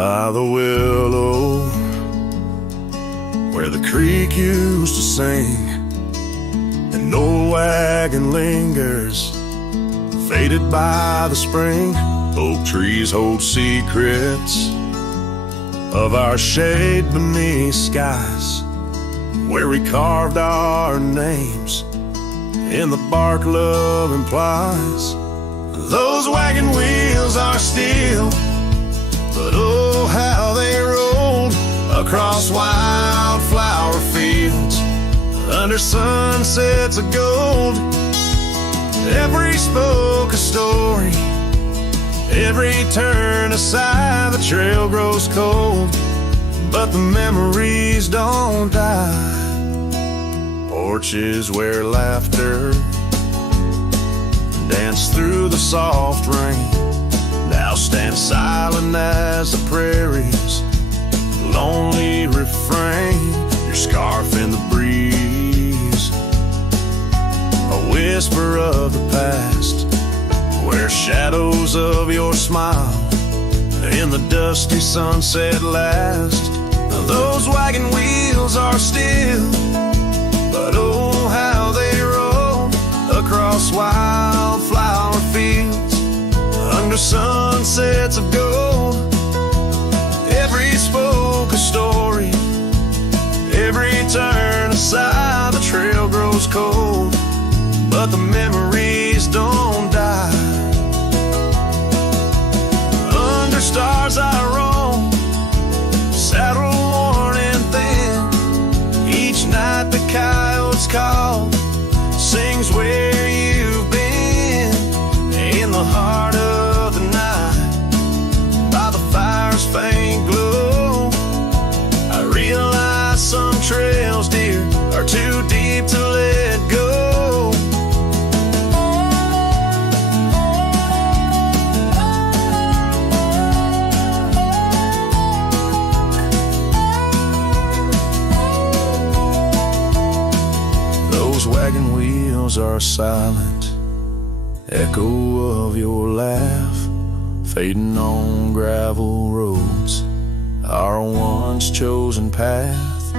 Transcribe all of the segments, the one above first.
by the willow, where the creek used to sing, and old wagon lingers, faded by the spring. Oak trees hold secrets of our shade beneath skies, where we carved our names in the bark love implies. Those wagon wheels are steel, but oh how they rolled across wildflower fields under sunsets of gold. Every spoke a story, every turn aside, the trail grows cold, but the memories don't die. Porches where laughter danced through the soft rain now stand silent as the prairie's lonely refrain. Your scarf in the breeze, a whisper of the past, where shadows of your smile in the dusty sunset last. Those wagon wheels are still, but oh how they roll across wildflower fields under sunsets of gold. Every spoke a story, every turn aside, the trail grows cold, but the memories don't die. Under stars I roam, saddle worn and thin. Each night the coyotes call, sings where you've been. In the heart of the night, by the fire's faint glow, I realize some trails, dear, are too deep to let go. Those wagon wheels are a silent echo of your laugh, fading on gravel roads, our once chosen path.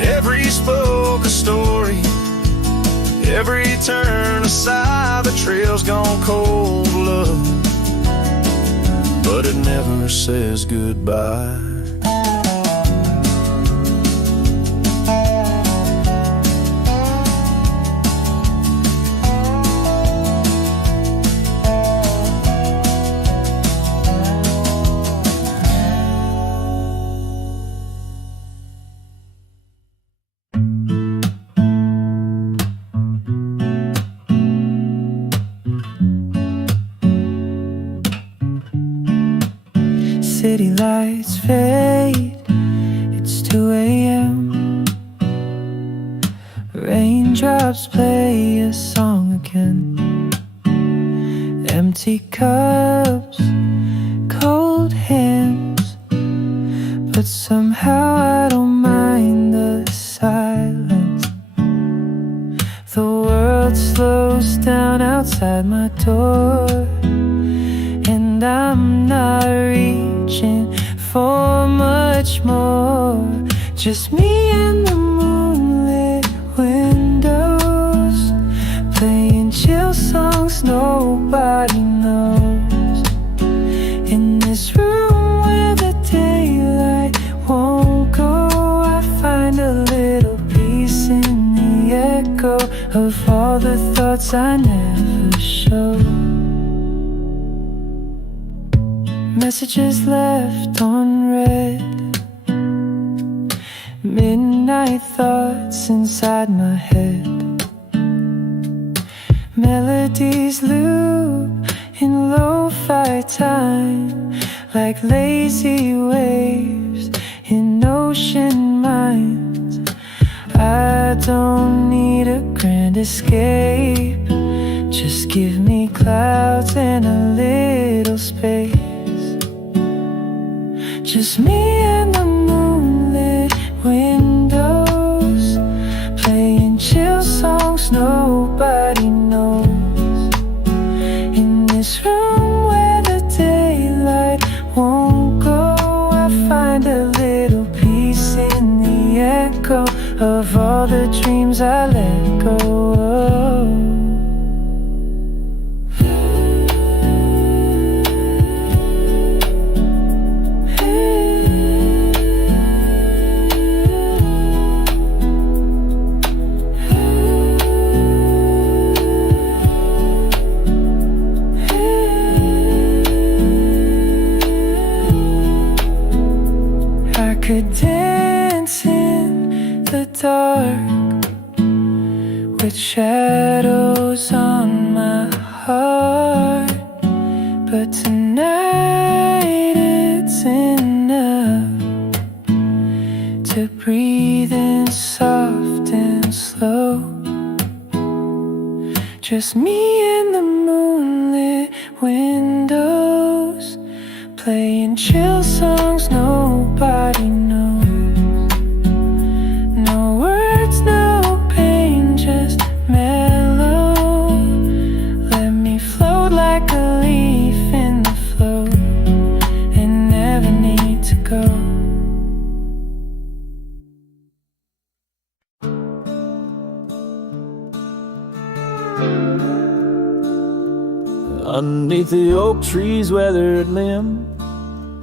Every spoke a story, every turn aside, the trail's gone cold, love, but it never says goodbye. City lights fade, it's 2 a.m. Raindrops play a song again. Empty cups, cold hands, but somehow I don't mind the silence. The world slows down outside my door, and I'm not reaching for much more. Just me and the moonlit windows, playing chill songs nobody knows. In this room where the daylight won't go, I find a little peace in the echo of all the thoughts I never showed. Messages left unread, midnight thoughts inside my head. Melodies loop in lo-fi time, like lazy waves in ocean minds. I don't need a grand escape, just give me clouds and a little space. Just me and the moonlit windows, playing chill songs nobody knows. In this room where the daylight won't go, all the dreams I let go of. Could dance in the dark with shadows on my heart, but tonight it's enough to breathe in soft and slow. Just me and the moonlit windows, playing chill songs nobody knows. No words, no pain, just mellow. Let me float like a leaf in the flow and never need to go. Underneath the oak tree's weathered limb,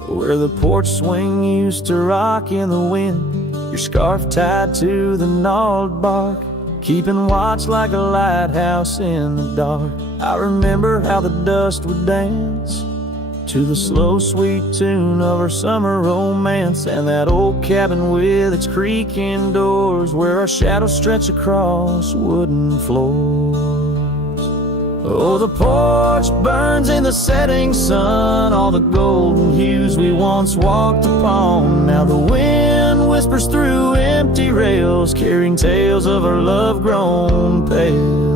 where the porch swing used to rock in the wind, your scarf tied to the gnarled bark, keeping watch like a lighthouse in the dark. I remember how the dust would dance to the slow sweet tune of our summer romance, and that old cabin with its creaking doors, where our shadows stretch across wooden floors. Oh, the porch burns in the setting sun, all the golden hues we once walked upon. Now the wind whispers through empty rails, carrying tales of our love grown pale.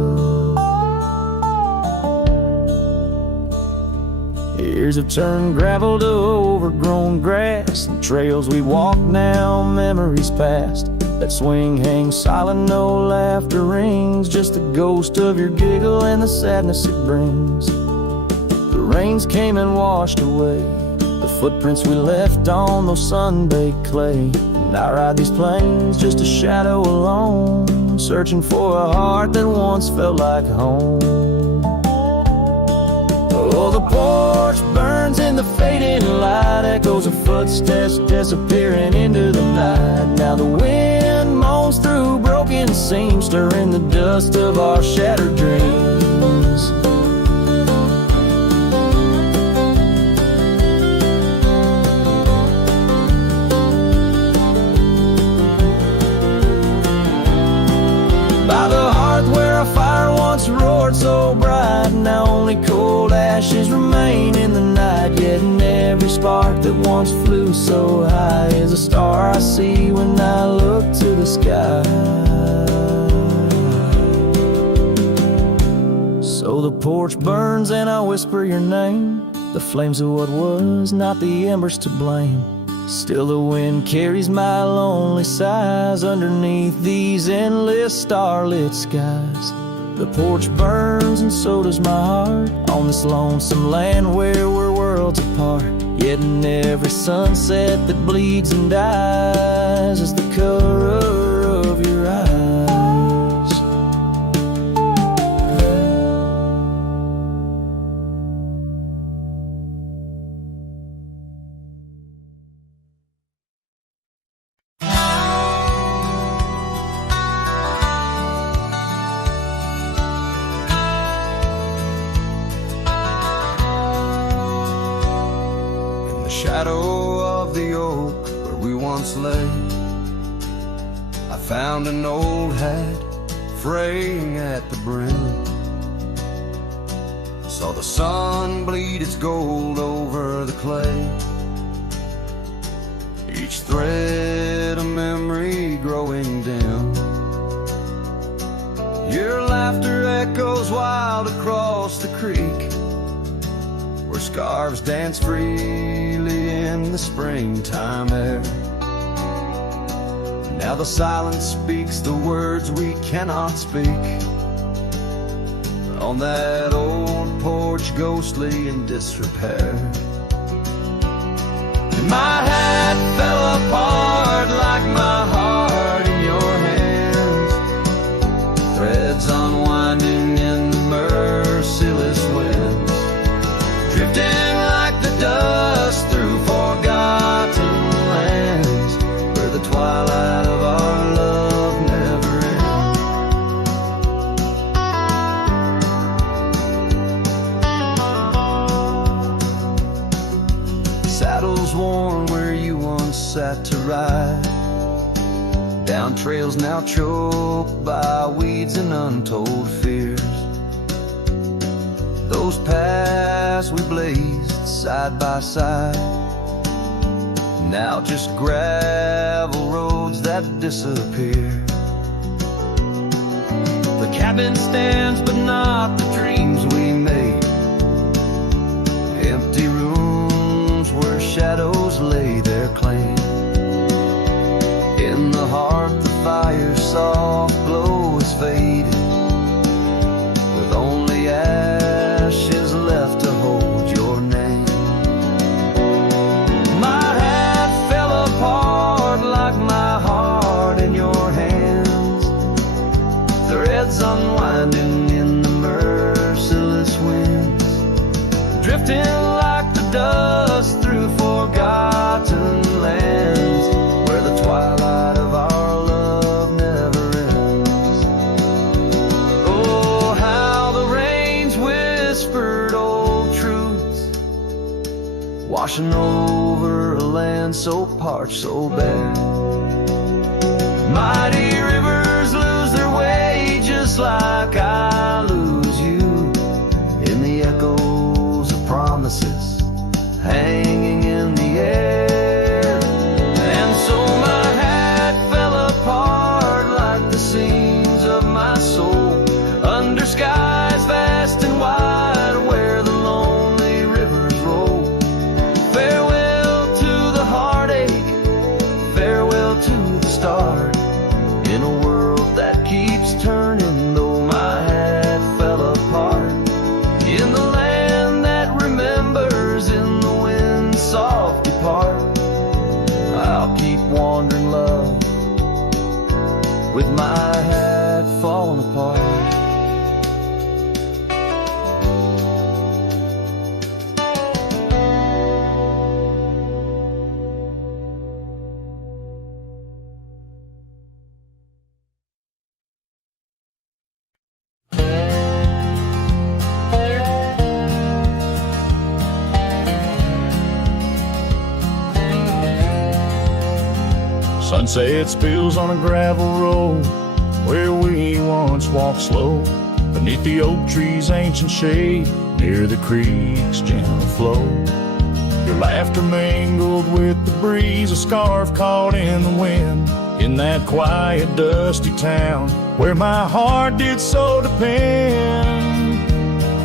Years have turned gravel to overgrown grass, and trails we walk now, memories past. That swing hangs silent, no laughter rings, just the ghost of your giggle and the sadness it brings. The rains came and washed away the footprints we left on those sun-baked clay, and I ride these plains just a shadow alone, searching for a heart that once felt like home. Oh, the porch burns in the fading light, echoes of footsteps disappearing into the night. Now the wind moans through broken seams, stirring the dust of our shattered dreams. By the hearth where a fire once roared so bright, now only cold ashes remain in the night. Yet in every spark that once flew so high is a star I see when I look to the sky. So the porch burns and I whisper your name, the flames of what was, not the embers to blame. Still the wind carries my lonely sighs underneath these endless starlit skies. The porch burns and so does my heart, on this lonesome land where we're worlds apart. Yet in every sunset that bleeds and dies is the color of your eyes. Shadow of the oak where we once lay, I found an old hat fraying at the brim. Saw the sun bleed its gold over the clay, each thread a memory growing dim. Your laughter echoes wild across the creek, where scarves dance freely in the springtime air. Now the silence speaks the words we cannot speak, on that old porch ghostly in disrepair. My hat fell apart like my heart in your hand. Down trails now choked by weeds and untold fears. Those paths we blazed side by side, now just gravel roads that disappear. The cabin stands, but not the dreams we made. Empty rooms where shadows lay their claim. In the heart, the fire's soft glow is faded, with only ashes left to hold your name. My hat fell apart like my heart in your hands, threads unwinding in the merciless winds, drifting like the dust through forgotten lands, where the twilight of our love never ends. Oh, how the rains whispered old truths, washing over a land so parched, so bare. Mighty rivers lose their way just like I lose you, in the echoes of promises hanging in the air. And so my hat fell apart like the seams of my soul, under skies vast and wide where the lonely rivers roll. Farewell to the heartache, farewell to the start, in a world that keeps turning, though my hat fell apart. In the land that remembers, in the wind's soft depart, I'll keep wandering, love, with my hat falling apart. Sunset spills on a gravel road where we once walked slow, beneath the oak trees' ancient shade, near the creek's gentle flow. Your laughter mingled with the breeze, a scarf caught in the wind, in that quiet, dusty town where my heart did so depend.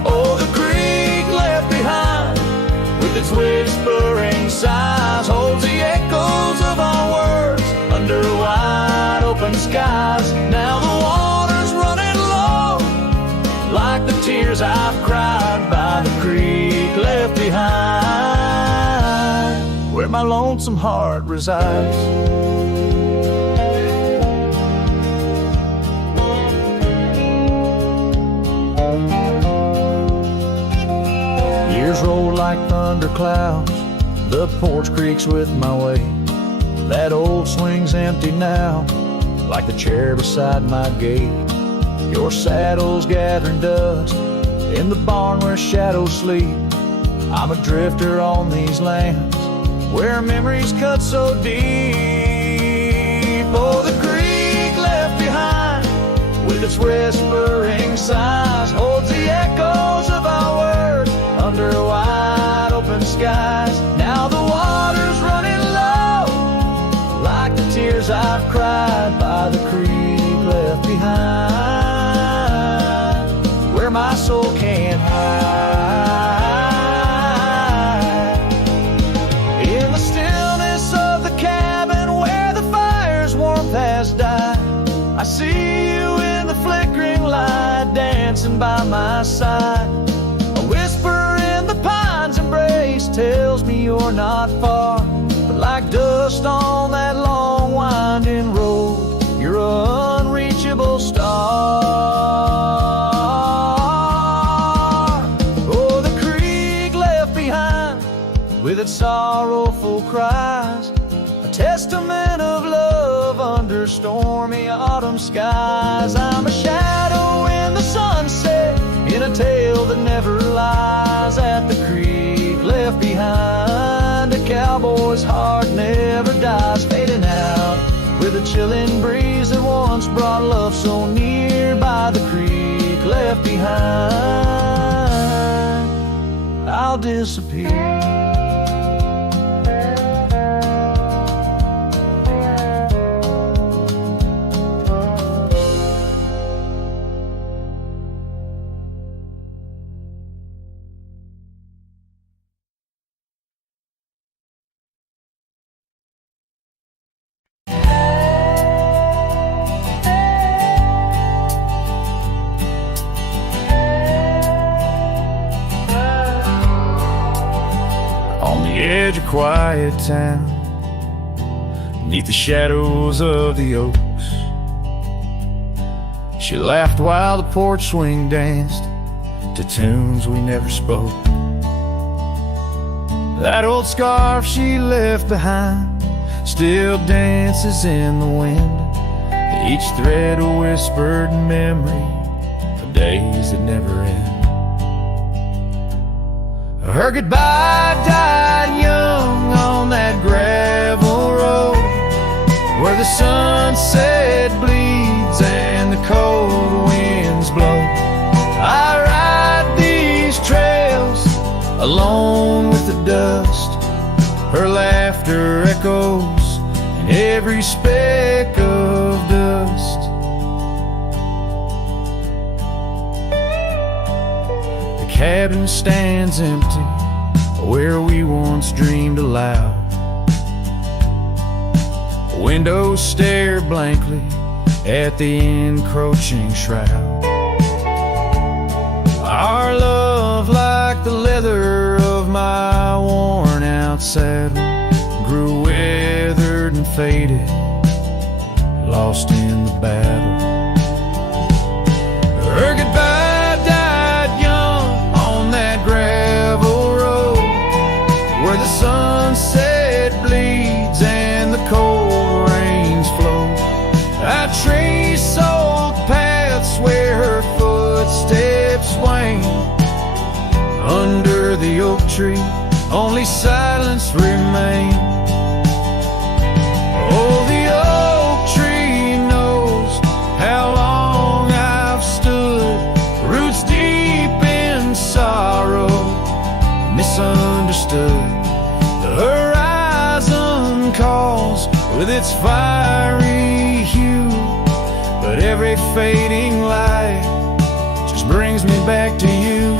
Oh, the creek left behind, with its whispering sighs, holds the echoes of our words under wide open skies. Now the water's running low, like the tears I've cried by the creek left behind, where my lonesome heart resides. Years roll like thunder clouds, the porch creaks with my weight. That old swing's empty now, like the chair beside my gate. Your saddle's gathering dust in the barn where shadows sleep. I'm a drifter on these lands where memories cut so deep. Oh, the creek left behind, with its whispering sighs, holds the echoes of our words under wide open skies. Now the water's running low, like the tears I've cried by the creek left behind, where my soul can't hide. In the stillness of the cabin where the fire's warmth has died, I see you in the flickering light, dancing by my side. A whisper in the pine's embrace tells me you're not far, but like dust on that long winding road, you're an unreachable star. Oh, the creek left behind, with its sorrowful cries, a testament of love under stormy autumn skies. I'm a shadow in the sunset, in a tale that never lies, at the creek left behind. A cowboy's heart never dies, fading out with to the chilling breeze that once brought love so near by the creek left behind. I'll disappear. Edge of quiet town, neath the shadows of the oaks, she laughed while the porch swing danced to tunes we never spoke. That old scarf she left behind still dances in the wind, each thread a whispered memory of days that never end. Her goodbye died young on that gravel road, where the sunset bleeds and the cold winds blow. I ride these trails alone with the dust, her laughter echoes in every speck of dust. The cabin stands empty where we once dreamed aloud. Windows stare blankly at the encroaching shroud. Our love, like the leather of my worn out saddle, grew weathered and faded, lost in the battle. Her goodbye died young on that gravel road, where the sunset bleeds and the cold rains flow. I trace old paths where her footsteps swing. Under the oak tree, only silence remains. Oh, the oak tree knows how long I've stood, roots deep in sorrow, misunderstood. The horizon calls with its fiery hue, but every fading light just brings me back to you.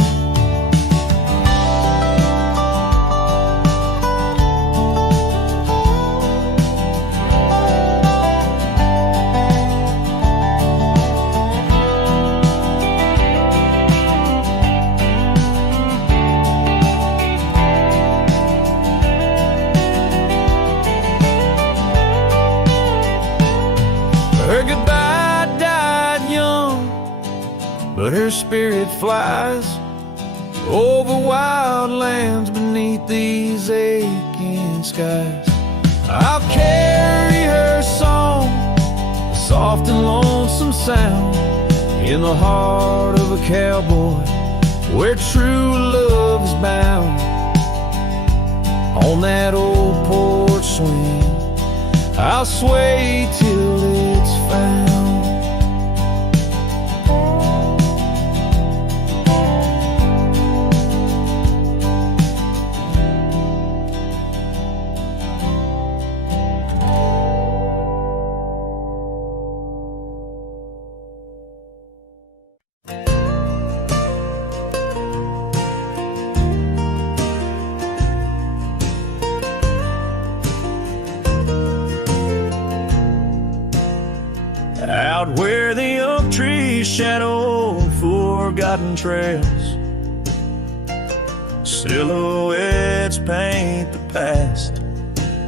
Her goodbye died young, but her spirit flies over wild lands beneath these aching skies. I'll carry her song, a soft and lonesome sound, in the heart of a cowboy where true love is bound. On that old porch swing, I'll sway till it's found. Out where the oak trees shadow forgotten trails, silhouettes paint the past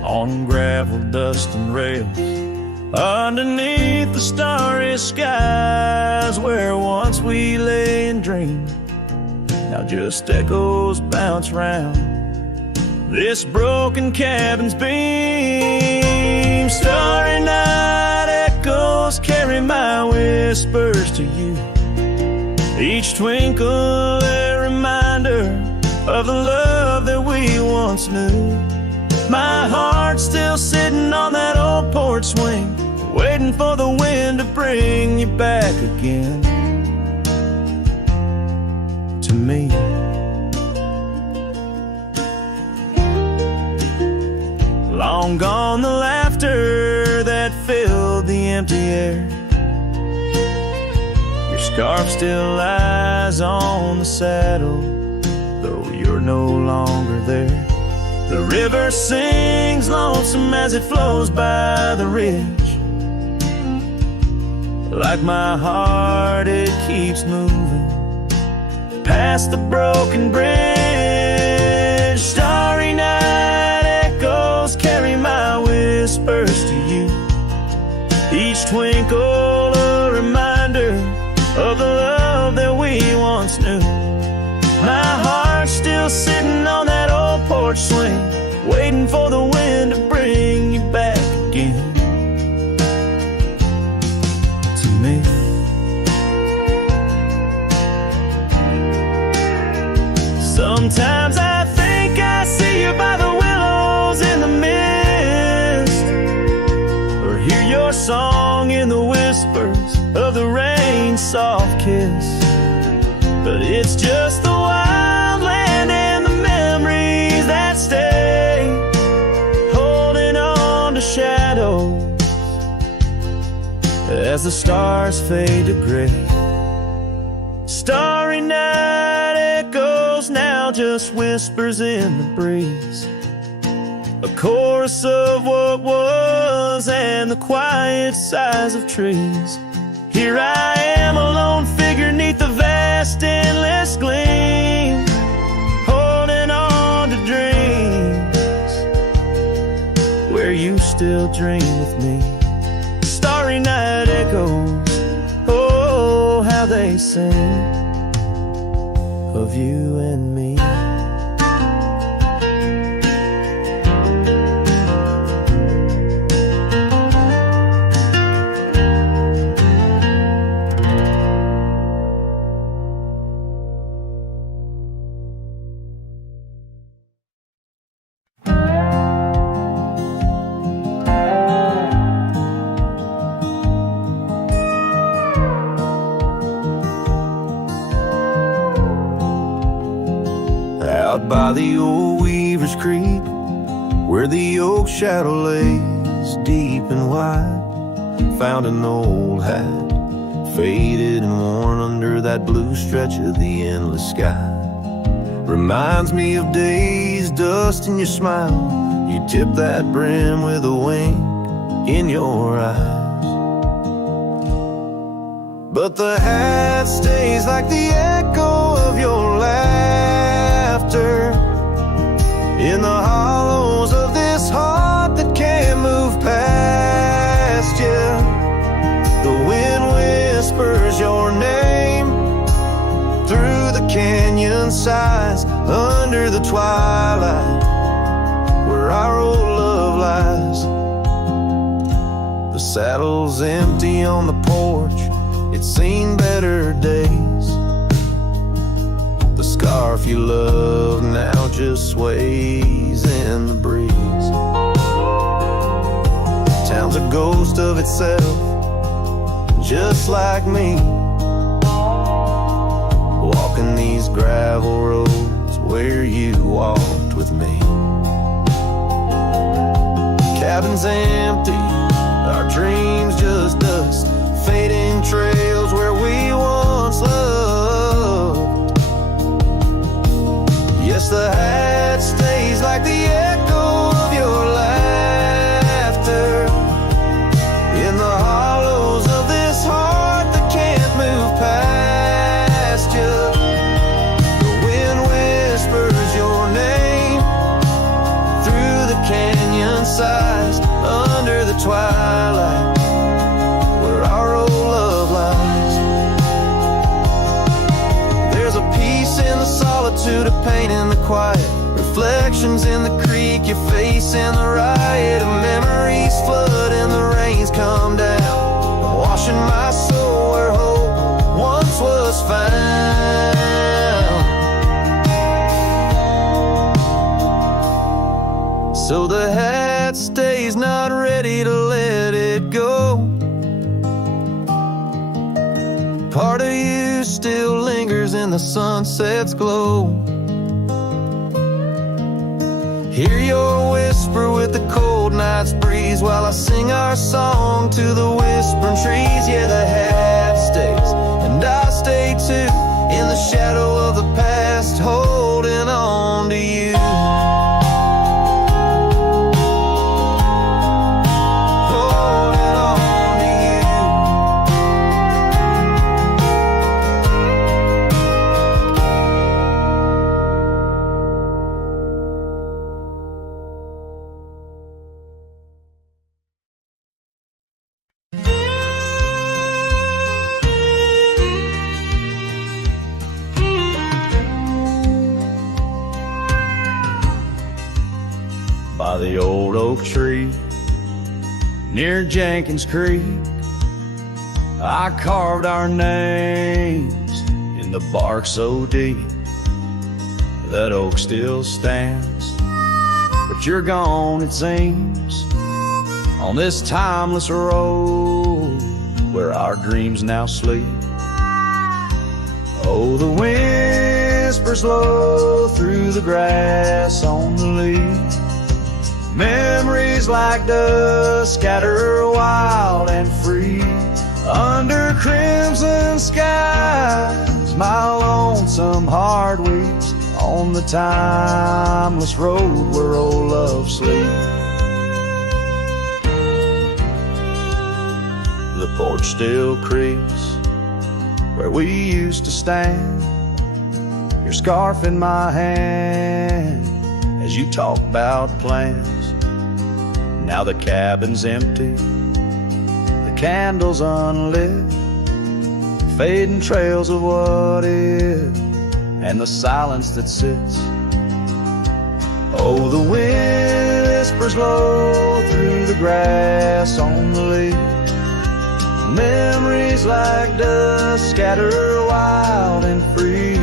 on gravel, dust, and rails. Underneath the starry skies where once we lay and dreamed, now just echoes bounce round this broken cabin's beam. Starry night echoes carry my whispers to you, each twinkle a reminder of the love that we once knew. My heart's still sitting on that old porch swing, waiting for the wind to bring you back again to me. Long gone the laughter that filled the empty air. Your scarf still lies on the saddle, though you're no longer there. The river sings lonesome as it flows by the ridge. Like my heart, it keeps moving past the broken bridge. Starry night echoes carry my whispers to you. Each twinkle a reminder of the love that we once knew. My heart's still sitting on that old porch swing, waiting for the wind to bring you back again to me. Sometimes I think I see you by the willows in the mist, or hear your song in the whispers of the rain's soft kiss. But it's just the wild land and the memories that stay, holding on to shadows as the stars fade to gray. Starry night echoes now, just whispers in the breeze, a chorus of what was and the quiet sighs of trees. Here I am, a lone figure neath the vast endless gleam, holding on to dreams where you still dream with me. Starry night echoes, oh, how they sing of you and me. Out by the old Weaver's Creek, where the oak shadow lays deep and wide, found an old hat, faded and worn under that blue stretch of the endless sky. Reminds me of days, dust in your smile. You tip that brim with a wink in your eyes. But the hat stays like the echo of your laughter in the hollows of this heart that can't move past you. The wind whispers your name through the canyon sides, under the twilight where our old love lies. The saddle's empty on the porch, it's seen better days. The scarf you love now just sways in the breeze. Town's a ghost of itself, just like me, walking these gravel roads where you walked with me. Cabin's empty, our dreams just dust, fading trails where we once loved. Yes, the hat stays like the echo of your laughter in the hollows of this heart that can't move past you. The wind whispers your name through the canyon sides, under the twilight where our old love lies. There's a peace in the solitude, a pain in the quiet, reflections in the creek, your face in the riot of memories flood and the rains come down, washing my soul where hope once was found. So the hat stays not ready to let it go. part of you still lingers in the sunset's glow. Hear your whisper with the cold night's breeze while I sing our song to the whispering trees. Yeah, the half stays, and I stay too, in the shadow of the past, holding on to you. By the old oak tree near Jenkins Creek, I carved our names in the bark so deep. That oak still stands, but you're gone, it seems, on this timeless road where our dreams now sleep. Oh, the whispers low through the grass on the leaves. Memories like dust scatter wild and free under crimson skies. My lonesome heart weeps on the timeless road where old love sleeps. The porch still creaks where we used to stand, your scarf in my hand as you talk about plans. Now the cabin's empty, the candles unlit, fading trails of what is, and the silence that sits. Oh, the whispers low through the grass on the leaves. Memories like dust scatter wild and free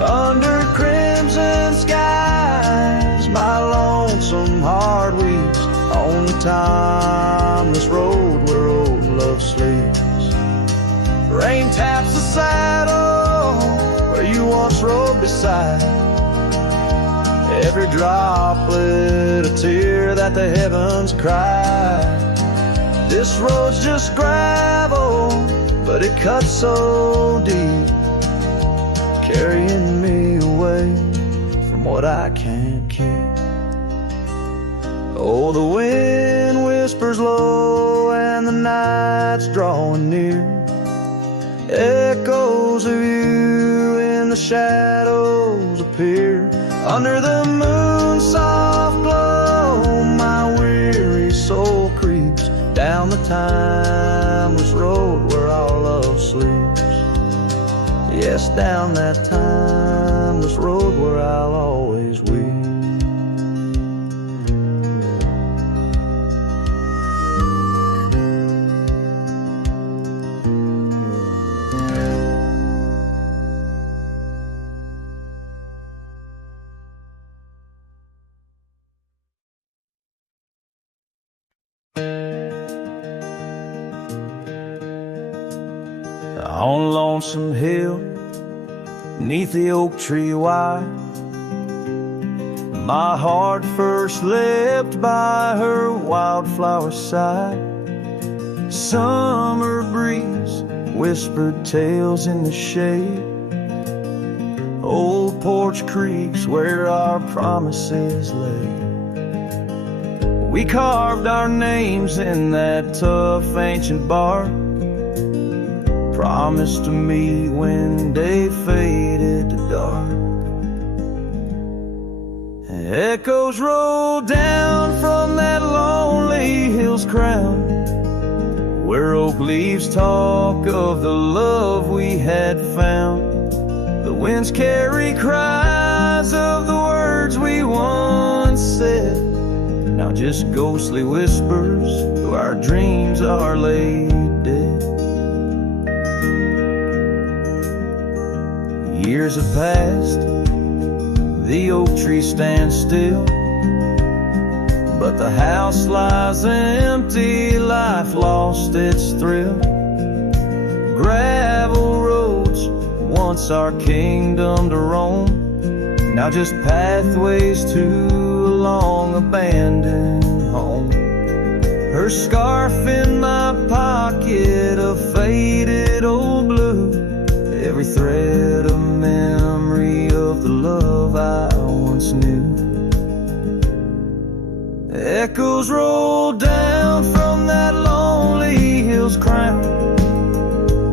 under crimson skies. My lonesome heart weeps on the timeless road where old love sleeps. Rain taps the saddle where you once rode beside, every droplet a tear that the heavens cried. This road's just gravel, but it cuts so deep, carrying me away from what I can't keep. Oh, the wind whispers low and the night's drawing near. Echoes of you in the shadows appear. Under the moon's soft glow, my weary soul creeps down the timeless road where our love sleeps. Yes, down that timeless road where I'll always weep. On Lonesome Hill, neath the oak tree wide, my heart first leapt by her wildflower side. Summer breeze whispered tales in the shade. Old porch creeks where our promises lay. We carved our names in that tough ancient bark, promised to meet when day faded to dark. Echoes roll down from that lonely hill's crown, where oak leaves talk of the love we had found. The winds carry cries of the words we once said, now just ghostly whispers where our dreams are laid dead. Years have passed, the oak tree stands still, but the house lies empty, life lost its thrill. Gravel once our kingdom to roam, now just pathways to a long abandoned home. Her scarf in my pocket, a faded old blue, every thread a memory of the love I once knew. Echoes roll down from that lonely hill's crown,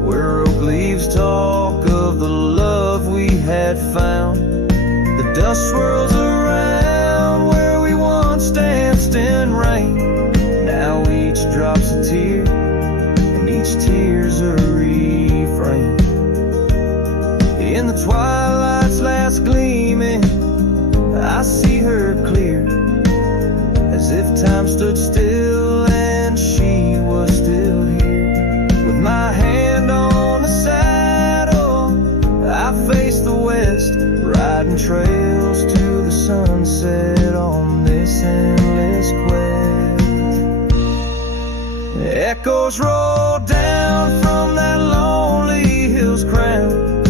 where oak leaves talk of the love we had found. The dust swirls around where we once danced in rain. Now each drop's a tear, and each tear's a refrain. In the twilight's last gleaming, I see her clear, as if time stood still and she was still here. With my hand on the saddle, I face the west, riding trails to the sunset on this endless quest. Echoes roll down from that lonely hill's crown,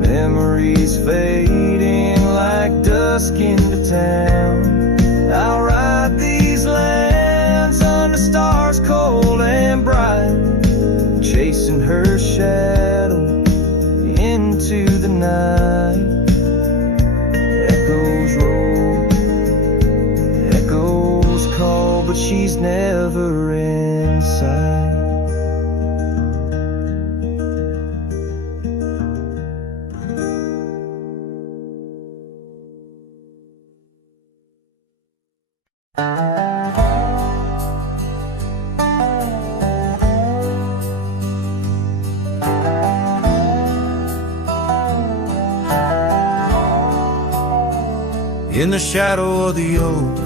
memories fading like dusk into town. I'll ride these lands under stars cold and bright, chasing her shadow into the night. Echoes roll, echoes call, but she's never in sight. In the shadow of the oak,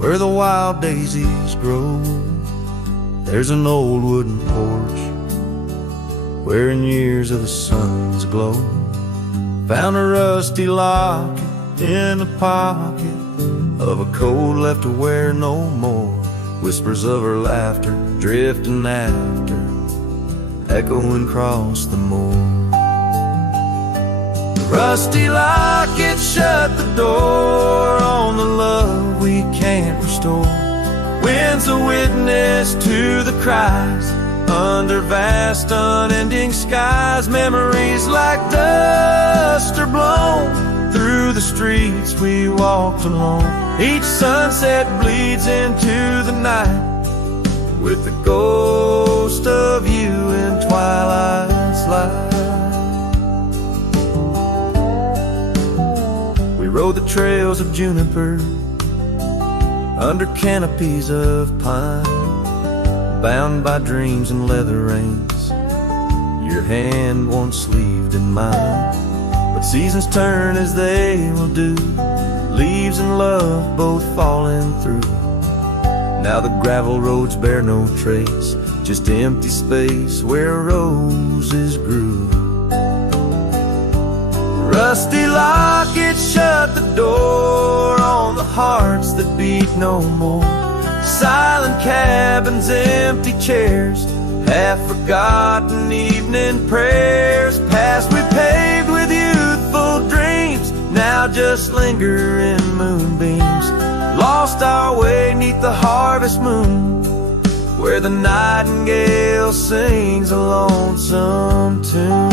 where the wild daisies grow, there's an old wooden porch, wearing years of the sun's glow. Found a rusty locket in the pocket of a coat left to wear no more. Whispers of her laughter drifting after, echoing across the moor. Rusty locket shut the door on the love we can't restore. Wind's a witness to the cries under vast unending skies. Memories like dust are blown through the streets we walked alone. Each sunset bleeds into the night with the ghost of you in twilight's light. Rode the trails of juniper under canopies of pine, bound by dreams and leather reins, your hand once sleeved in mine. But seasons turn as they will do, leaves and love both falling through. Now the gravel roads bear no trace, just empty space where roses grew. Rusty locket shut the door on the hearts that beat no more. Silent cabins, empty chairs, half-forgotten evening prayers. Past we paved with youthful dreams, now just linger in moonbeams. Lost our way neath the harvest moon, where the nightingale sings a lonesome tune.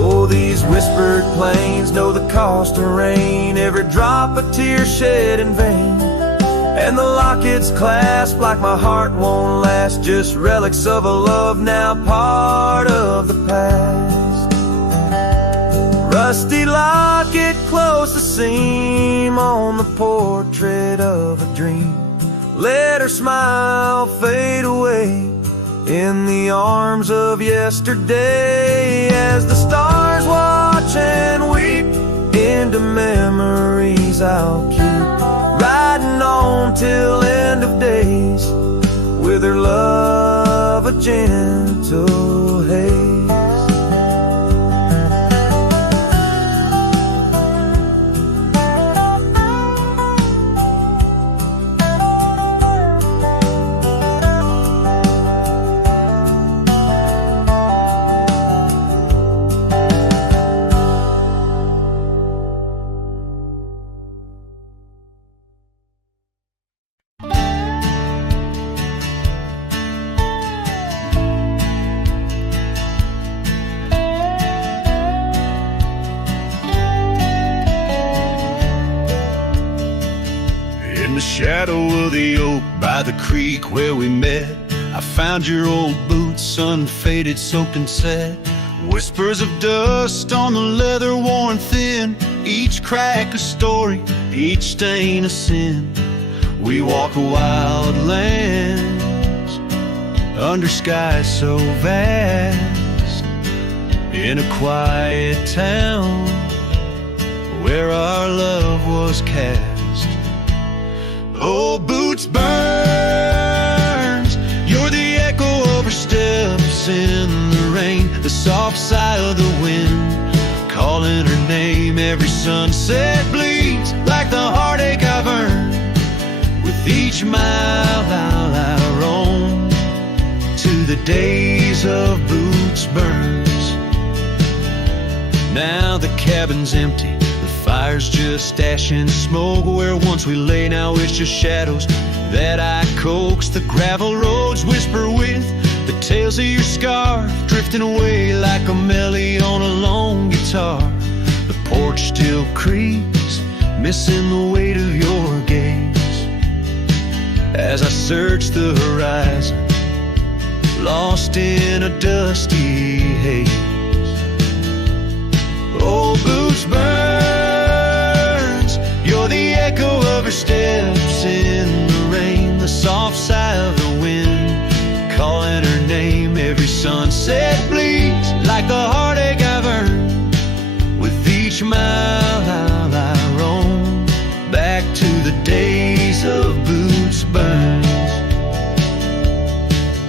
Oh, these whispered plains know the cost of rain, every drop a tear shed in vain. And the locket's clasp like my heart won't last, just relics of a love now part of the past. Rusty locket close the seam on the portrait of a dream. Let her smile fade away in the arms of yesterday, as the stars watch and weep into memories I'll keep, riding on till end of days with her love a gentle haze. shadow of the oak by the creek where we met, I found your old boots, unfaded, soaked and set. Whispers of dust on the leather worn thin, each crack a story, each stain a sin. We walk wild lands under skies so vast, in a quiet town where our love was cast. Oh, boots burns, you're the echo of her steps in the rain, the soft sigh of the wind, calling her name. Every sunset bleeds like the heartache I've earned. With each mile I roam to the days of Boots Burns. Now the cabin's empty, the fire's just ash and smoke. Where once we lay, now it's just shadows that I coax. The gravel roads whisper with the tales of your scar, drifting away like a melody on a lone guitar. The porch still creaks, missing the weight of your gaze. As I search the horizon, lost in a dusty haze. Oh, Boots burns, you're the echo of her steps in the rain, the soft sigh of the wind, calling her name. Every sunset bleeds like the heartache I've earned. With each mile I roam back to the days of Boots Burns.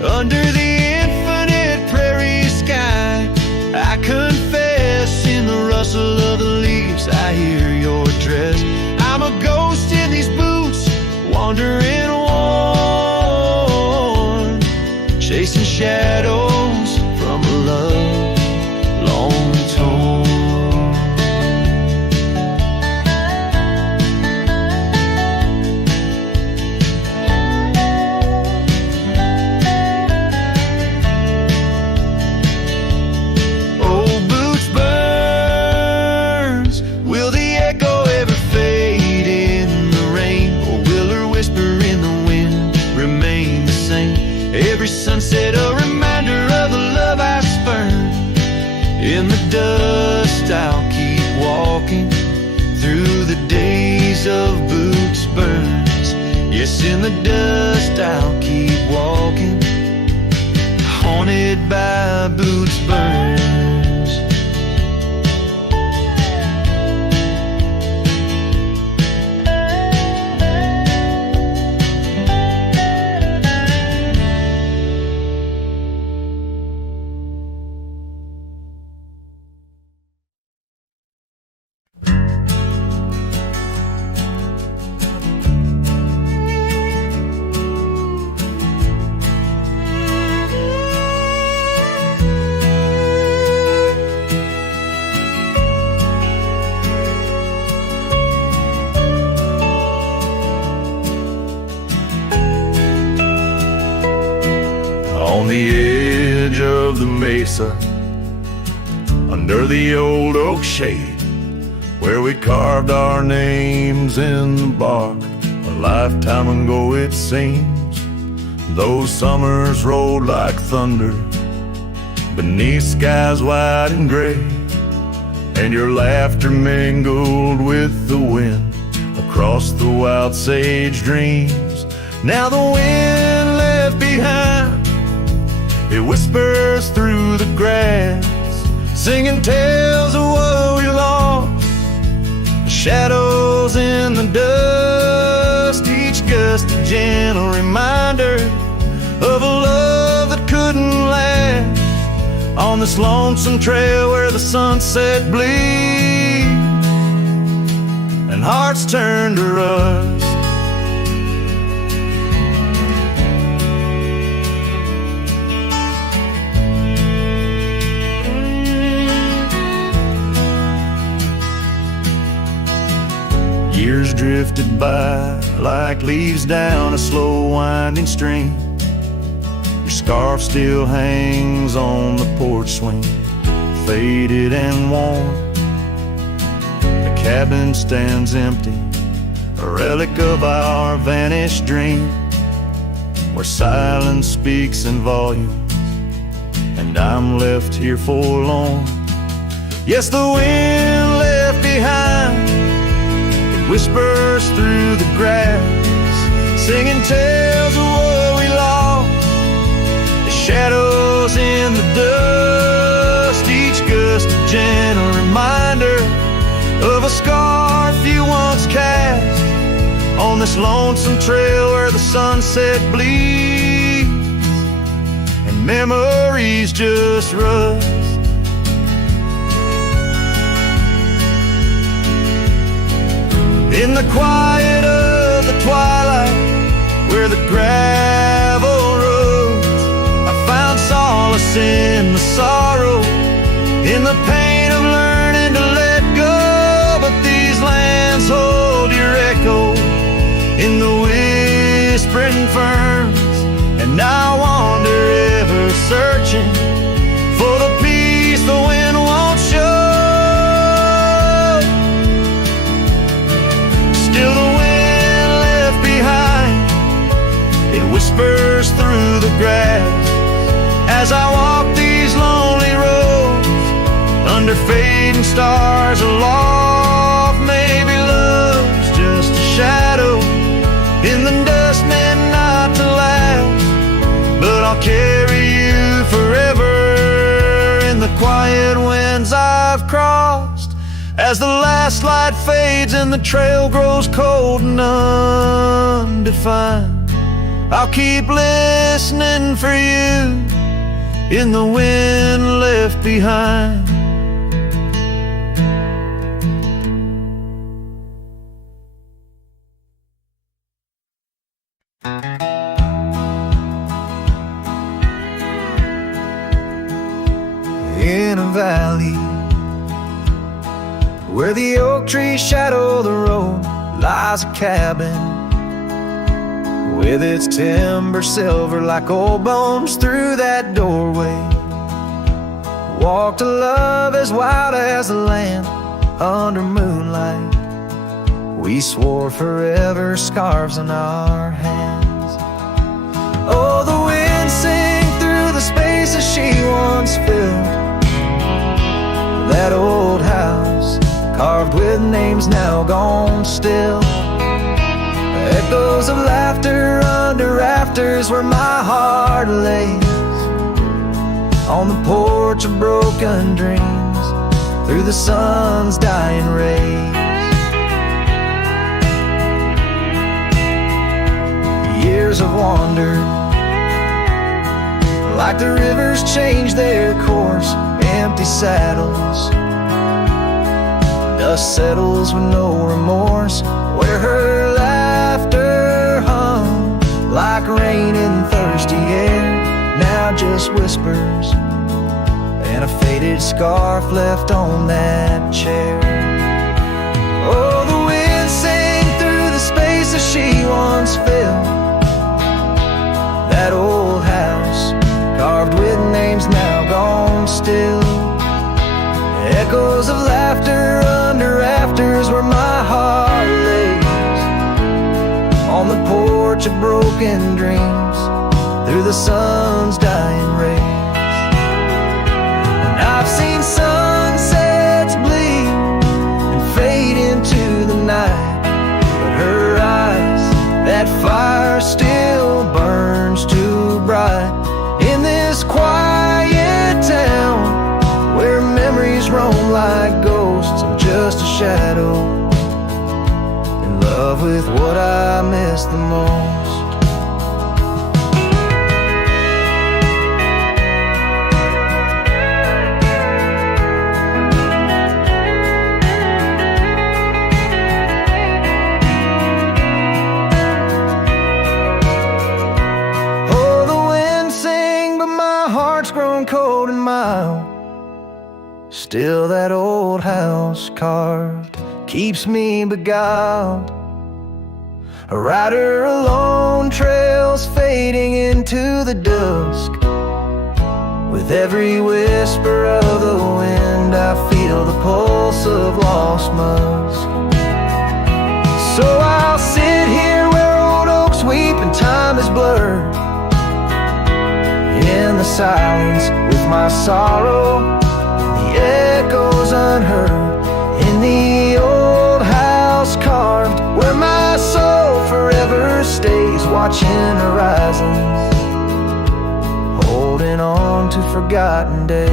Under the infinite prairie sky, I confess, in the rustle of the leaves I hear your dress. I'm a ghost in these boots, wandering worn, chasing shadows from a love long torn. Every sunset a reminder of the love I spurned. In the dust I'll keep walking through the days of Boots Burns. Yes, in the dust I'll keep walking, haunted by Boots Burns. On the edge of the mesa, under the old oak shade, where we carved our names in the bark, a lifetime ago it seems. Those summers rolled like thunder beneath skies white and gray, and your laughter mingled with the wind across the wild sage dreams. Now the wind left behind, it whispers through the grass, singing tales of what we lost, the shadows in the dust, each gust a gentle reminder of a love that couldn't last. On this lonesome trail where the sunset bleeds and hearts turn to rust, years drifted by like leaves down a slow winding stream. Your scarf still hangs on the porch swing, faded and worn. The cabin stands empty, a relic of our vanished dream, where silence speaks in volumes, and I'm left here forlorn. Yes, the wind left behind, it whispers through the grass, singing tales of what we lost, the shadows in the dust, each gust a gentle reminder of a scarf you once cast on this lonesome trail where the sunset bleeds and memories just rust. In the quiet of the twilight, where the gravel roads, I found solace in the sorrow, in the pain of learning to let go. But these lands hold your echo in the whispering ferns, and I wander ever searching for the peace the wind won't show. Still the wind left behind, it whispers through the grass as I walk these lonely roads under fading stars aloft. Maybe love's just a shadow in the dust meant not to last, but I'll carry you forever in the quiet winds I've crossed. As the last light fades and the trail grows cold and undefined, I'll keep listening for you in the wind left behind. In a valley where the oak trees shadow the road lies a cabin with its timber silver like old bones. Through that doorway walked a love as wild as the land under moonlight. We swore forever, scarves on our hands. Oh, the wind sang through the spaces she once filled. That old house carved with names now gone still. Echoes of laughter under rafters where my heart lays, on the porch of broken dreams through the sun's dying rays. Years have wandered like the rivers change their course, empty saddles. Dust settles with no remorse, where her laughter hung like rain in thirsty air, now just whispers, and a faded scarf left on that chair. Oh, the wind sang through the spaces she once filled. That old house carved with names now gone still. Echoes of laughter under rafters where my heart lays, on the porch of broken dreams through the sun's dying rays. And I've seen sunsets bleed and fade into the night, but her eyes, that fire still burns too bright. In this quiet town where memories roam like ghosts, I'm just a shadow in love with what I miss the most. Oh, the wind sing, but my heart's grown cold and mild. Still that old house carved keeps me beguiled. A rider alone, trails fading into the dusk. With every whisper of the wind, I feel the pulse of lost musk. So I'll silence with my sorrow. The echoes unheard in the old house carved, where my soul forever stays, watching horizons, holding on to forgotten days.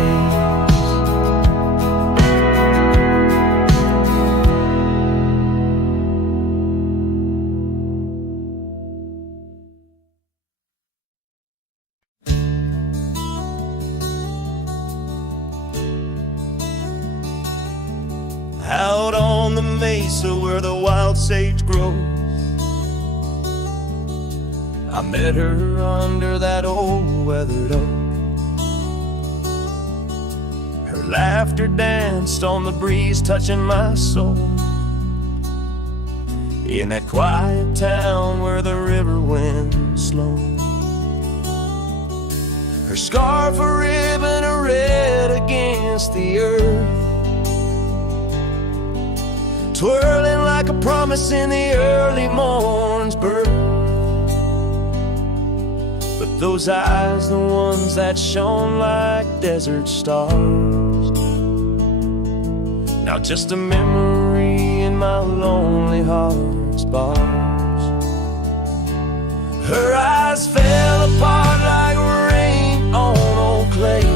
Out on the mesa where the wild sage grows, I met her under that old weathered oak. Her laughter danced on the breeze, touching my soul. In that quiet town where the river winds slow, her scarf a ribbon of red against the earth, twirling like a promise in the early morn's birth. But those eyes, the ones that shone like desert stars, now just a memory in my lonely heart's bars. Her eyes fell apart like rain on old clay,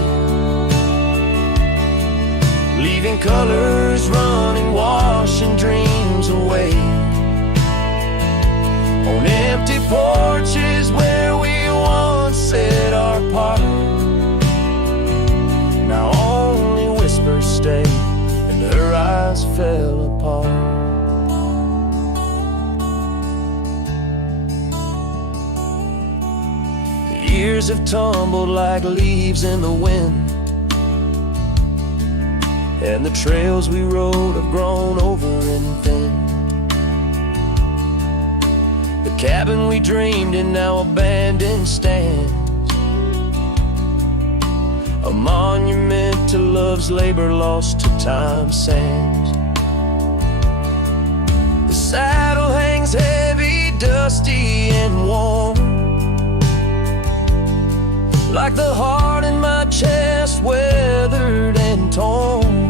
leaving colors running, washing dreams away. On empty porches where we once said our part, now only whispers stay, and her eyes fell apart. The years have tumbled like leaves in the wind, and the trails we rode have grown over and thin. The cabin we dreamed in now abandoned stands, a monument to love's labor lost to time's sands. The saddle hangs heavy, dusty and warm, like the heart in my chest, weathered and torn.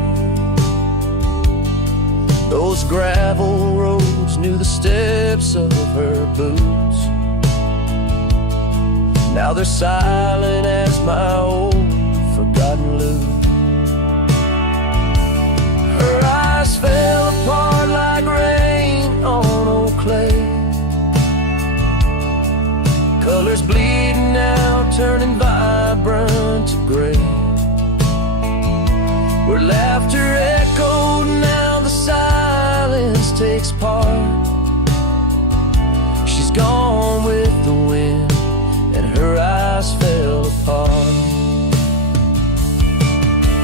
Those gravel roads knew the steps of her boots, now they're silent as my old forgotten lute. Her eyes fell apart like rain on old clay, colors bleeding out, turning vibrant to gray. Where laughter echoed, now the silence takes part. She's gone with the wind, and her eyes fell apart.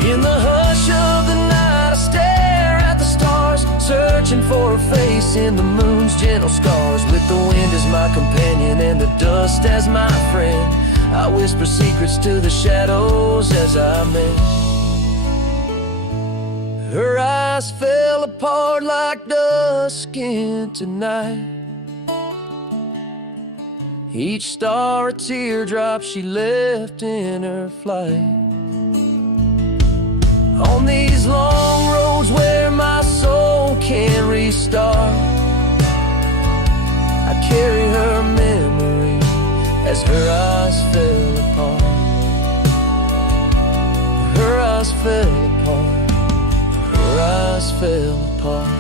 In the hush of the night, I stare at the stars, searching for her face in the moon's gentle scars. With the wind as my companion and the dust as my friend, I whisper secrets to the shadows as I mend. Her eyes fell apart like dusk into night, each star a teardrop she left in her flight. On these long roads where my soul can't restart, I carry her memory as her eyes fell apart. Her eyes fell apart, her eyes fell apart.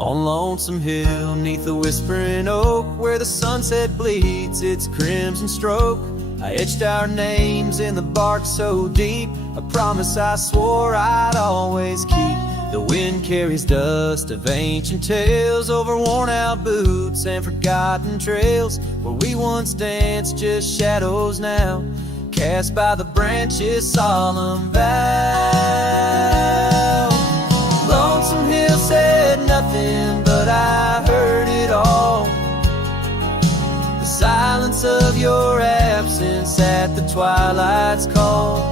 On Lonesome Hill, neath the whispering oak, where the sunset bleeds its crimson stroke, I etched our names in the bark so deep, a promise I swore I'd always keep. The wind carries dust of ancient tales over worn-out boots and forgotten trails, where we once danced just shadows now, cast by the branches' solemn vow. Lonesome Hill said nothing, but I heard it all. The silence of your absence at the twilight's call.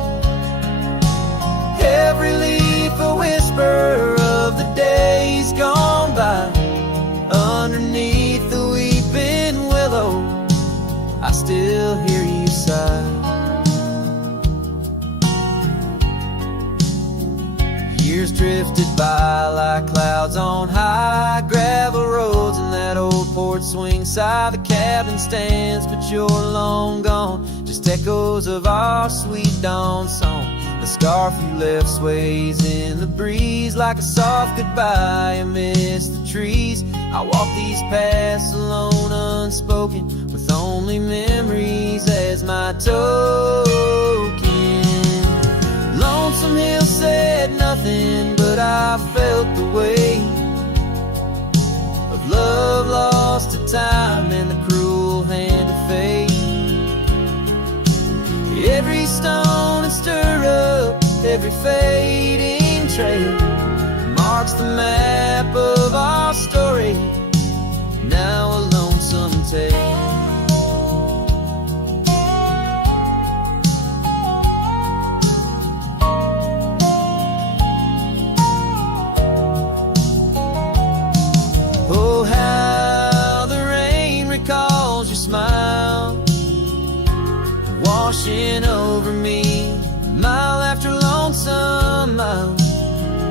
Every leaf a whisper of the days gone by. Underneath the weeping willow, I still hear you sigh. Years drifted by like clouds on high gravel roads, and that old porch swing side the cabin stands, but you're long gone. Just echoes of our sweet dawn song. The scarf you left sways in the breeze like a soft goodbye amidst the trees. I walk these paths alone, unspoken, with only memories as my token. Lonesome Hill said nothing, but I felt the weight of love lost to time and the cruel hand of fate. Every stone and stir up, every fading trail marks the map of our story, now a lonesome tale. Oh, how the rain recalls your smile, washing over me, mile after lonesome mile.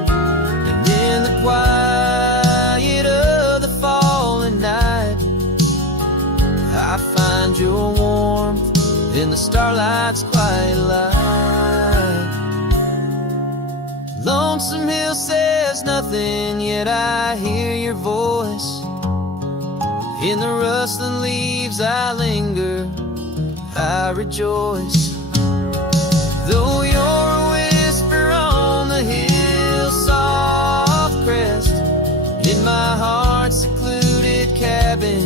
And in the quiet of the falling night, I find your warmth in the starlight's quiet light. Lonesome Hill says nothing, yet I hear your voice. In the rustling leaves I linger, I rejoice. Though you're a whisper on the hill's soft crest, in my heart's secluded cabin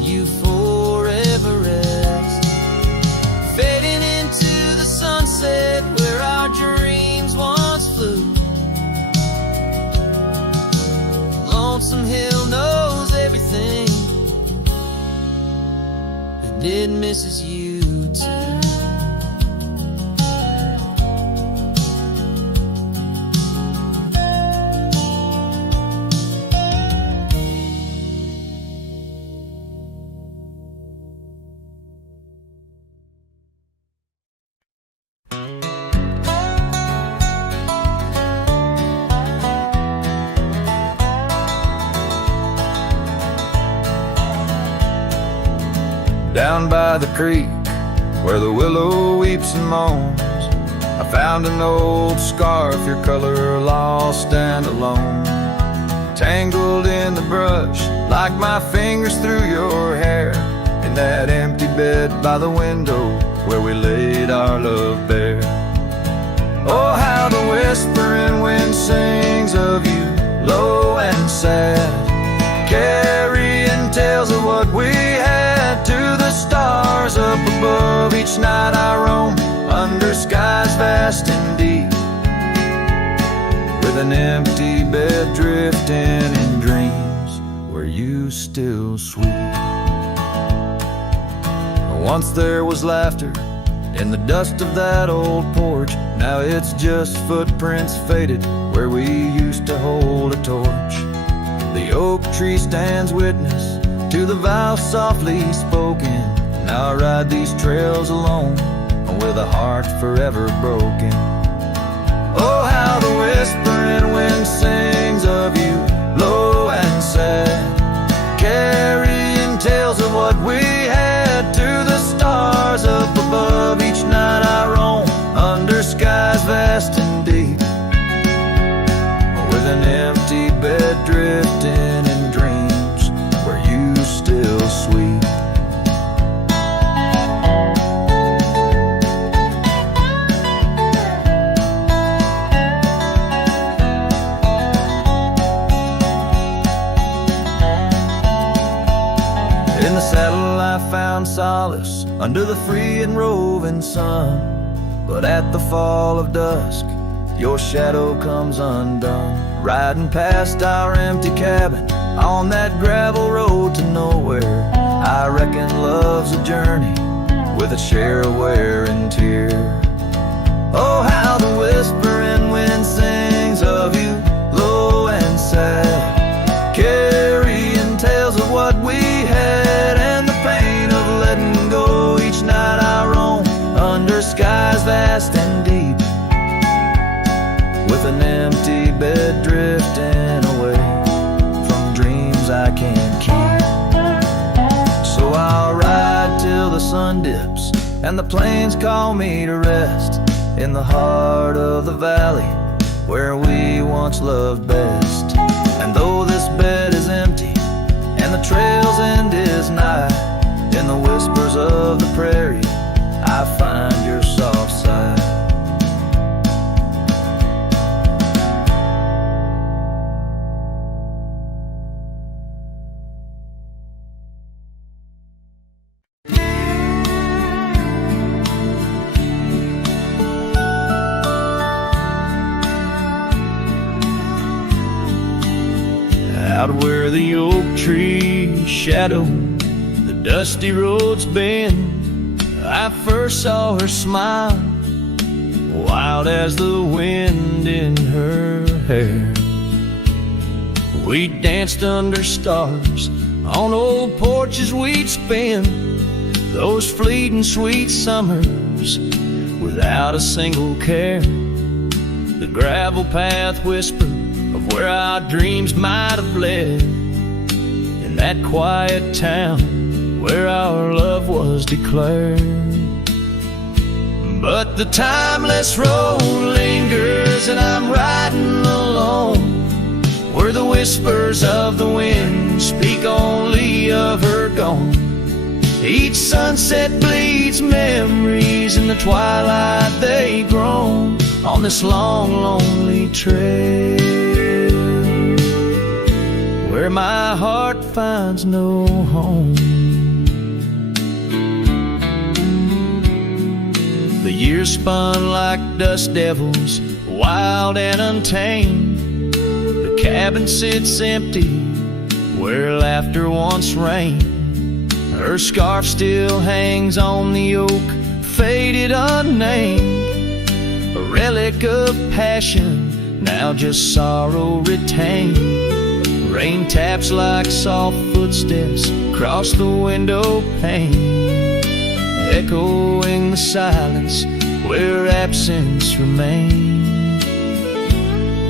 you forever rest. Fading into the sunset where our dreams once flew. Lonesome Hill knows everything, and it misses you too. Down by the creek, where the willow weeps and moans, I found an old scarf, your color lost and alone. Tangled in the brush, like my fingers through your hair, in that empty bed by the window, where we laid our love bare. Oh, how the whispering wind sings of you, low and sad, carrying tales of what we had to the stars up above. Each night I roam under skies vast and deep, with an empty bed drifting in dreams where you still sweep. Once there was laughter in the dust of that old porch, now it's just footprints faded where we used to hold a torch. The oak tree stands witness to the vow softly spoken. Now I ride these trails alone, with a heart forever broken. Oh, how the whispering wind sings of you, low and sad, carrying tales of what we had to the stars up above. Each night I roam under skies vast and deep, with an empty bed drifting in dreams where you still sweep. In the saddle I found solace under the free and roving sun. But at the fall of dusk, your shadow comes undone, riding past our empty cabin on that gravel road to nowhere. I reckon love's a journey with its share of wear and tear. Oh, how the whispering wind sings of you, low and sad, carrying tales of what we had and the pain of letting go. Each night I roam under skies vast and deep, with an empty bed drifting away from dreams I can't keep. So I'll ride till the sun dips and the plains call me to rest in the heart of the valley where we once loved best. And though this bed is empty and the trail's end is nigh, in the whispers of the prairie I find your soft side. Out where the oak trees shadow the dusty roads bend, I first saw her smile, wild as the wind in her hair. We danced under stars on old porches we'd spend those fleeting sweet summers without a single care. The gravel path whispered of where our dreams might have led, in that quiet town where our love was declared. But the timeless road lingers and I'm riding alone, where the whispers of the wind speak only of her gone. Each sunset bleeds memories, in the twilight they groan on this long, lonely trail, where my heart finds no home. The years spun like dust devils, wild and untamed. The cabin sits empty where laughter once reigned. Her scarf still hangs on the oak, faded unnamed, a relic of passion, now just sorrow retained. Rain taps like soft footsteps across the window pane, echoing the silence where absence remains.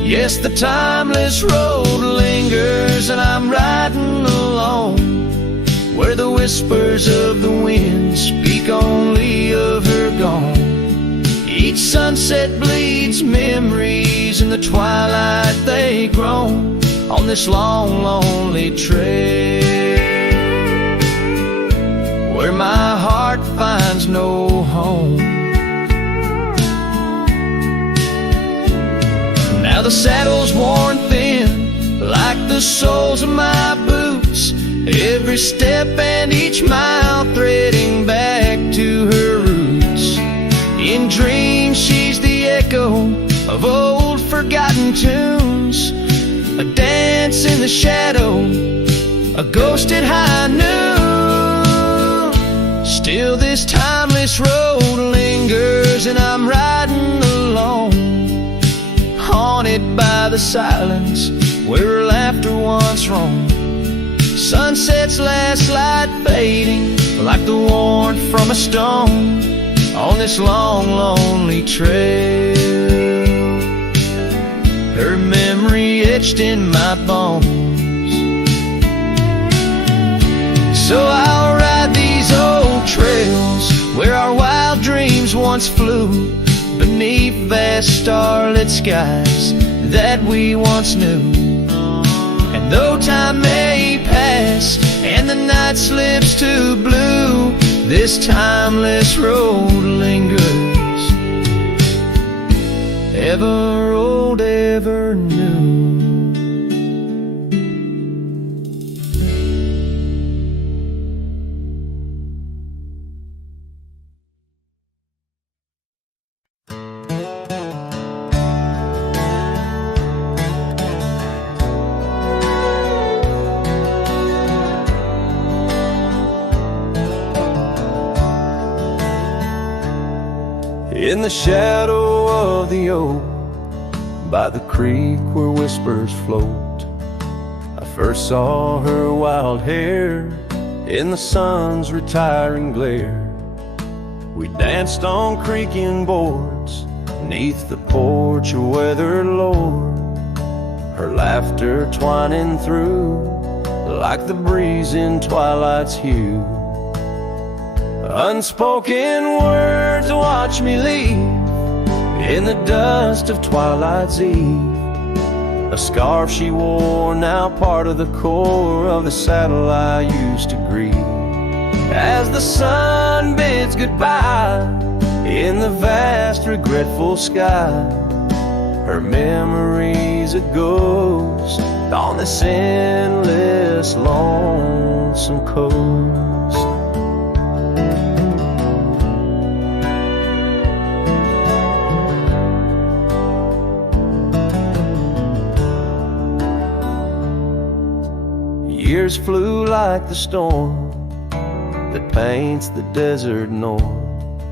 Yes, the timeless road lingers and I'm riding alone, where the whispers of the wind speak only of her gone. Each sunset bleeds memories, in the twilight they groan on this long, lonely trail, where my heart finds no home. Now the saddle's worn thin like the soles of my boots, every step and each mile threading back to her roots. In dreams she's the echo of old forgotten tunes, a dance in the shadow, a ghost at high noon. Still this timeless road lingers and I'm riding alone, haunted by the silence where laughter once roamed. Sunset's last light fading like the warmth from a stone on this long, lonely trail, her memory etched in my bones. So I'll ride these old trails where our wild dreams once flew, beneath vast starlit skies that we once knew. And though time may pass and the night slips to blue, this timeless road lingers, ever old, ever new. In the shadow of the oak, by the creek where whispers float, I first saw her wild hair in the sun's retiring glare. We danced on creaking boards 'neath the porch of weathered lore, her laughter twining through like the breeze in twilight's hue. Unspoken words watch me leave in the dust of twilight's eve. A scarf she wore, now part of the core of the saddle I used to grieve. As the sun bids goodbye in the vast regretful sky, her memory's a ghost on this endless lonesome coast. Years flew like the storm that paints the desert north,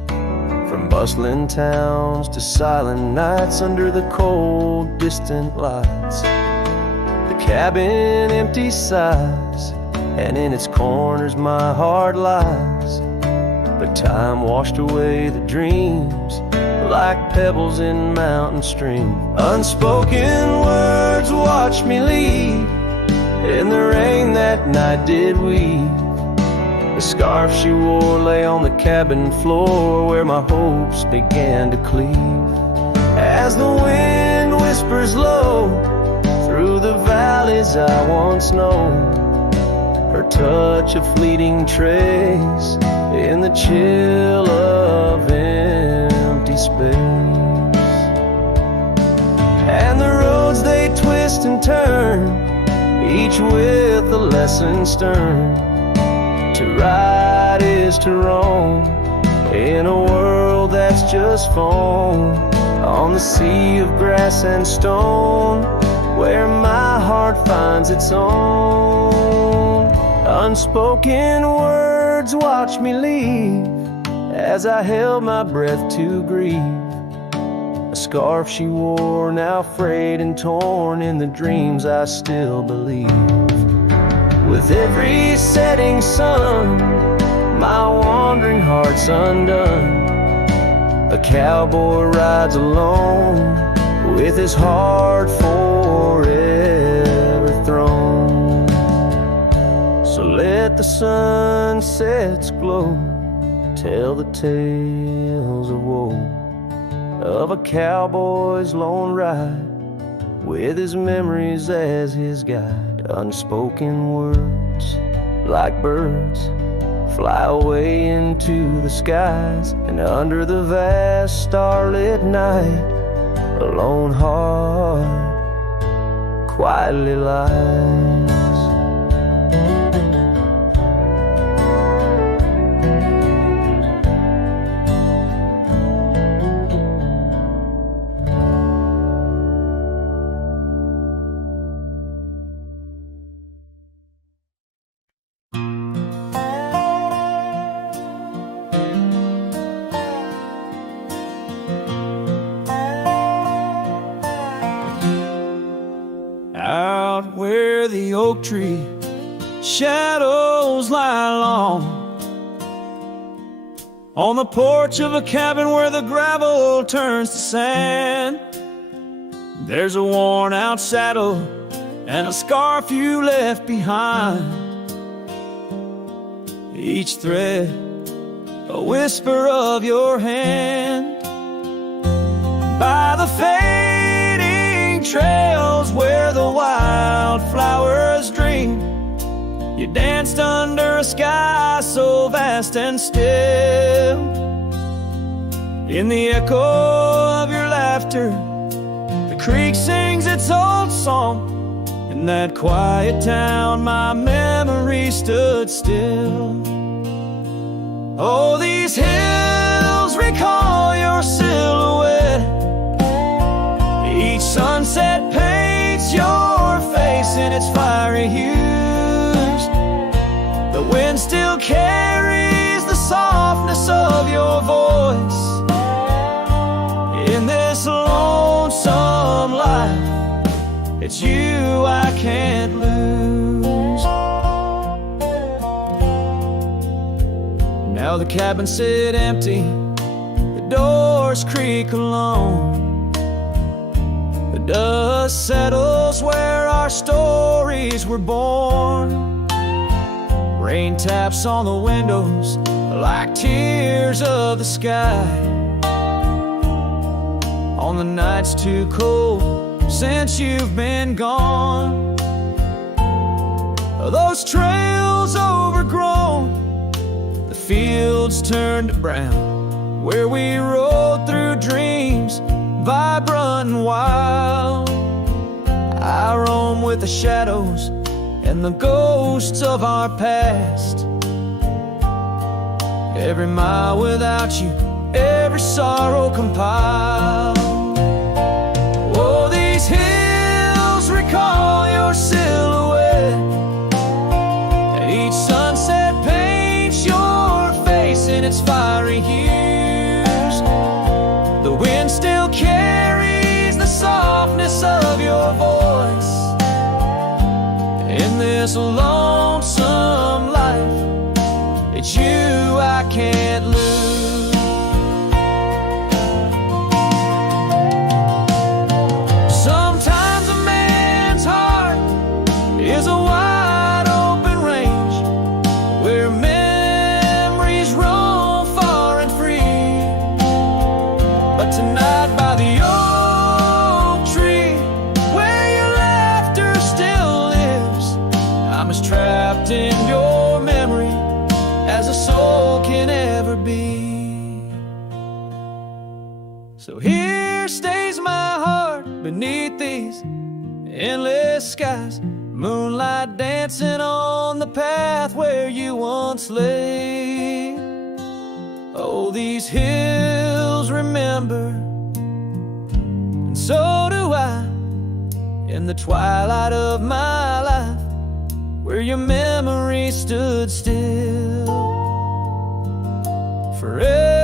from bustling towns to silent nights under the cold, distant lights. The cabin empty sighs, and in its corners my heart lies. But time washed away the dreams like pebbles in mountain stream. Unspoken words watch me leave in the rain that night did weave. The scarf she wore lay on the cabin floor where my hopes began to cleave. As the wind whispers low through the valleys I once known, her touch a fleeting trace in the chill of empty space. And the roads they twist and turn, each with a lesson stern. To ride is to roam in a world that's just foam, on the sea of grass and stone where my heart finds its own. Unspoken words watch me leave as I held my breath to grieve. A scarf she wore, now frayed and torn in the dreams I still believe. With every setting sun, my wandering heart's undone. A cowboy rides alone with his heart forever thrown. So let the sunsets glow, tell the tales of woe, of a cowboy's lone ride with his memories as his guide. Unspoken words like birds fly away into the skies, and under the vast starlit night a lone heart quietly lies. Out where the oak tree shadows lie long, on the porch of a cabin where the gravel turns to sand, there's a worn out saddle and a scarf you left behind. Each thread a whisper of your hand. By the fading trails where the wildflowers dream, you danced under a sky so vast and still. In the echo of your laughter, the creek sings its old song. In that quiet town, my memory stood still. Oh, these hills recall your silhouette. Each sunset paints your face in its fiery hues. The wind still carries the softness of your voice, It's you I can't lose. Now the cabins sit empty, the doors creak alone. The dust settles where our stories were born. Rain taps on the windows like tears of the sky. On the nights too cold since you've been gone. Those trails overgrown, the fields turned to brown, where we rode through dreams, vibrant and wild. I roam with the shadows and the ghosts of our past. Every mile without you, every sorrow compiled. Oh, these hills recall your silhouette, and each sunset paints your face in its fiery hues. The wind still carries the softness of your voice. In this lonesome life, it's you I can't lose. Sometimes a man's heart is a wide open range where memories roam far and free. But tonight by the oak tree, where your laughter still lives, I'm as trapped in your memory as a soul can ever be. So here stays my heart beneath these endless skies, moonlight dancing on the path where you once lay. Oh, these hills remember, and so do I, in the twilight of my life, where your memory stood still forever.